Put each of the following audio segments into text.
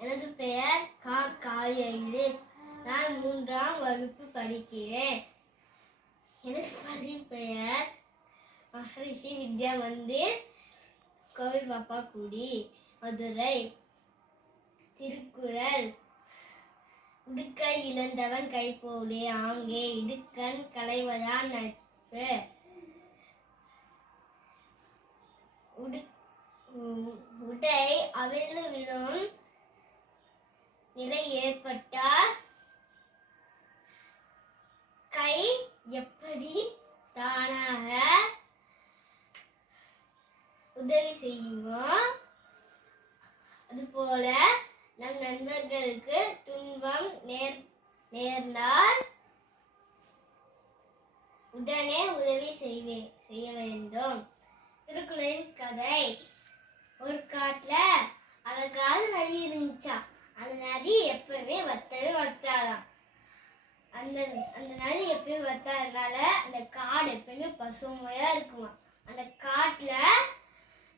எனது பெயர் காளியகிரி. நான் 3ஆம் வகுப்பு படிக்கிறேன். எனது பள்ளி பெயர் மகரிஷி வித்யா மந்திர், கோவில் பாப்பாக்குடி, மதுரை. திருக்குறள்: உடுக்கை இழந்தவன் கைப்போலே, ஆங்கே இடுக்கண் களைவதான் நட்பு. உடை அவிழ்ந்து விழும் நிலை ஏற்பட்டால் கை எப்படி தானாக உதவி செய்யுமோ அதுபோல நம் நண்பர்களுக்கு துன்பம் நேர்ந்தால் உடனே உதவி செய்ய வேண்டும். திருக்குறளின் கதை: ஒரு காட்டுல அழகான நதி இருந்துச்சா. அந்த நதி எப்பவுமே வத்தாதாம். அந்த நதி எப்பவுமே வத்தாதனால அந்த காடு எப்பவுமே பசுமையா இருக்குமா. அந்த காட்டுல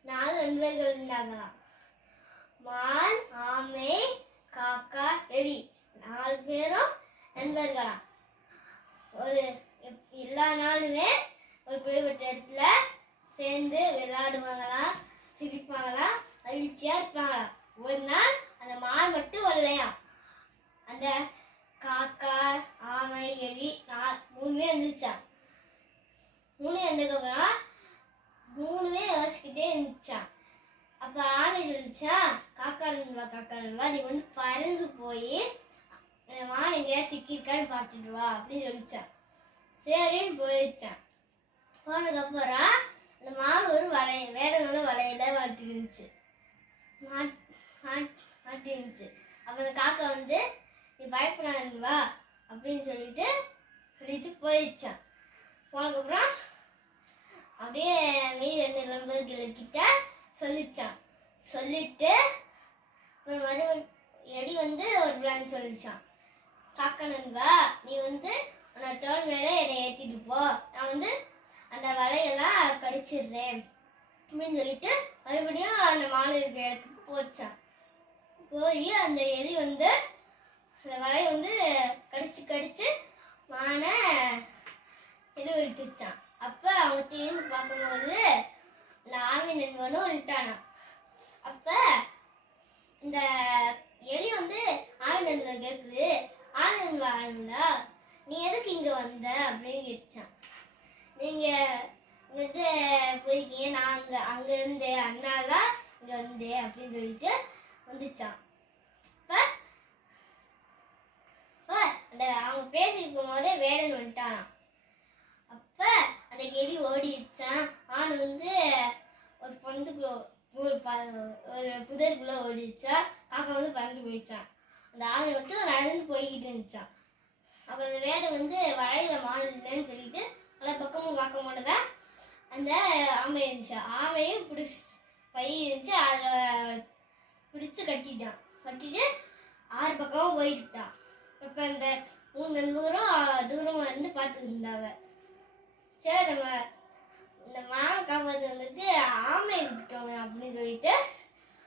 4 நண்பர்கள் இருந்தாங்களாம். மான், ஆமை, காக்கா, எலி 4 பேரும் நண்பர்களாம். எல்லா நாளுமே ஒரு குறிப்பிட்ட இடத்துல சேர்ந்து விளையாடுவாங்களாம், சிரிப்பாங்களாம், மகிழ்ச்சியா இருப்பாங்களாம். ஒரு நாள் அந்த மான் மட்டும் வரலையாம். அந்த காக்கா, ஆமை, எலி 3மே வந்துச்சா. 3 வந்ததுக்கப்புறம் 3மே யோசிச்சுக்கிட்டே இருந்துச்சான். அப்ப ஆமை சொல்லிச்சா, காக்கா நண்பா நீ வந்து பறந்து போய் மான் எங்கேயா சிக்கிருக்கான்னு பார்த்துட்டு வா அப்படின்னு சொல்லிச்சான். சரின்னு போயிடுச்சான். போனதுக்கப்புறம் அந்த மான் ஒரு வேடனோட வலையில மாட்டிருந்துச்சு. அப்ப அந்த காக்கா வந்து நீ பயப்படாது வா அப்படின்னு சொல்லிட்டு போயிடுச்சான். போனதுக்கப்புறம் அப்படியே மீதி 2 நண்பர்கள்கிட்ட சொல்லிச்சான். சொல்லிட்டு எடி வந்து ஒரு பிளான் சொல்லிச்சான். காக்கா நண்பா நீ வந்து உன்னோட டோன் மேல என்னை ஏற்றிட்டு போ, நான் வந்து அந்த வலையெல்லாம் கடிச்சிடுறேன் அப்படின்னு சொல்லிட்டு மறுபடியும் அந்த மான் இருக்கிற இடத்துக்கு போச்சான். போய் அந்த எலி வந்து அந்த வலையை வந்து கடிச்சு மானை இது விட்டுச்சான். அப்ப அவங்க திரும்பி பார்க்கும்போது இந்த ஆமை நண்பனும் வந்துட்டானா. அப்ப இந்த எலி வந்து ஆமை நண்பன் கேட்குது, ஆமை நண்பா நீ எதுக்கு இங்க வந்த அப்படின்னு கேட்டுச்சான். நீங்க இங்கிட்டு போயிருக்கீங்க, நான் அங்க இருந்தேன், அண்ணாதான் இங்க வந்தேன் அப்படின்னு சொல்லிட்டு வந்துச்சான். அந்த அவங்க பேசிட்டு போகும்போதே வேடன் வந்துட்டானா. அப்ப அந்த எலி ஓடிச்சான். ஆண் வந்து ஒரு புதருக்குள்ள ஓடிச்சா. காக்கா வந்து பறந்து போயிடுச்சான். அந்த ஆணை மட்டும் நடந்து போய்கிட்டு இருந்துச்சான். அப்ப அந்த வேடன் வந்து வலையில மான் இல்லைன்னு சொல்லிட்டு எல்லா பக்கமும் பார்க்க மாட்டேதான் அந்த ஆமை இருந்துச்சு. ஆமையும் பை இருந்துச்சு, அதை பிடிச்சு கட்டிட்டான். கட்டிட்டு 6 பக்கமும் போயிட்டான். அப்ப அந்த 3 நண்பரும் தூரமா இருந்து பார்த்துட்டு இருந்தாங்க. சரி நம்ம இந்த மானை காப்பாற்று வந்துட்டு ஆமையை விட்டோங்க அப்படின்னு சொல்லிட்டு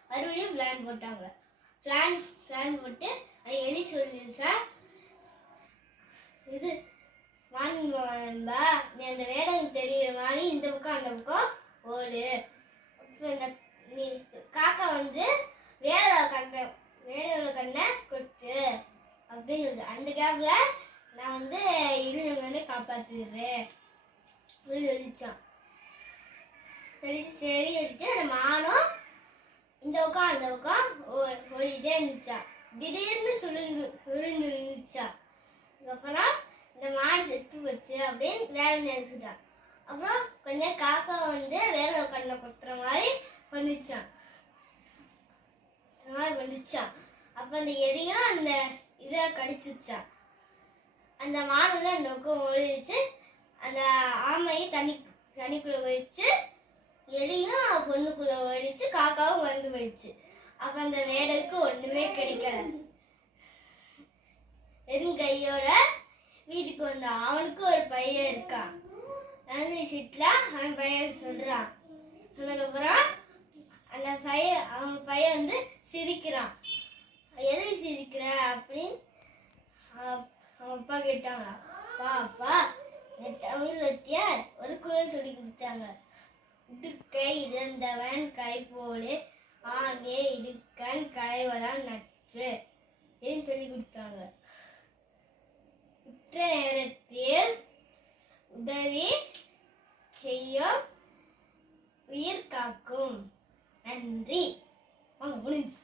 மறுபடியும் பிளான் போட்டாங்க. பிளான் போட்டு அதை எலி சொல்லிச்சா, இது வான்பா நீ அந்த வேடம் தெரிகிற மாதிரி இந்த பக்கம் அந்த பக்கம் ஓடு. இப்போ இந்த நீ காக்கா வந்து வேடோட கண்ணை கொத்து அப்படின்னு சொல்லுது. அந்த கேப்ல நான் வந்து இடுதவனை காப்பாத்திடுறேன் அப்படின்னு சொல்லிச்சான். சரி சொல்லிட்டு அந்த மானும் இந்த பக்கம் அந்த பக்கம் ஓடிட்டே இருந்துச்சான். திடீர்னு சுருண்டு இருந்துச்சான். அதுக்கப்புறம் இந்த மான் செத்து போச்சு அப்படின்னு வேலை நினைச்சுட்டான். அப்புறம் கொஞ்சம் காக்கா வந்து வேலை கண்ணை கொத்துற மாதிரி பண்ணிச்சான். அப்ப அந்த எலியும் அந்த இதை கடிச்சிச்சான். அந்த மான் வந்து அந்த பக்கம் ஓடிச்சு. அந்த ஆமையும் தண்ணிக்குள்ள போயிடுச்சு, எலியும் பொண்ணுக்குள்ள ஓடிச்சு, காக்காவும் வந்து போயிடுச்சு. அப்ப அந்த வேடருக்கு ஒண்ணுமே கிடைக்கல. வெறும் கையோட வீட்டுக்கு வந்தான். அவனுக்கு ஒரு பையன் இருக்கான். நன்றி சீட்ல அவன் பையன் சொல்றான். அதுக்கப்புறம் அந்த அவன் பையன் வந்து சிரிக்கிறான். அப்படின்னு அவங்க அப்பா கேட்டாங்களா. அப்பா இந்த தமிழ் வாத்தியார் ஒரு குறள் சொல்லி கொடுத்தாங்க. இடுக்கை இழந்தவன் கை போலே ஆங்கே இடுக்கன் களைவதான் நட்பு அப்படின்னு சொல்லி கொடுத்தாங்க. உற்ற நேரத்தில் உதவி செய்யும் உயிர் காக்கும். நன்றி. முடிஞ்சு.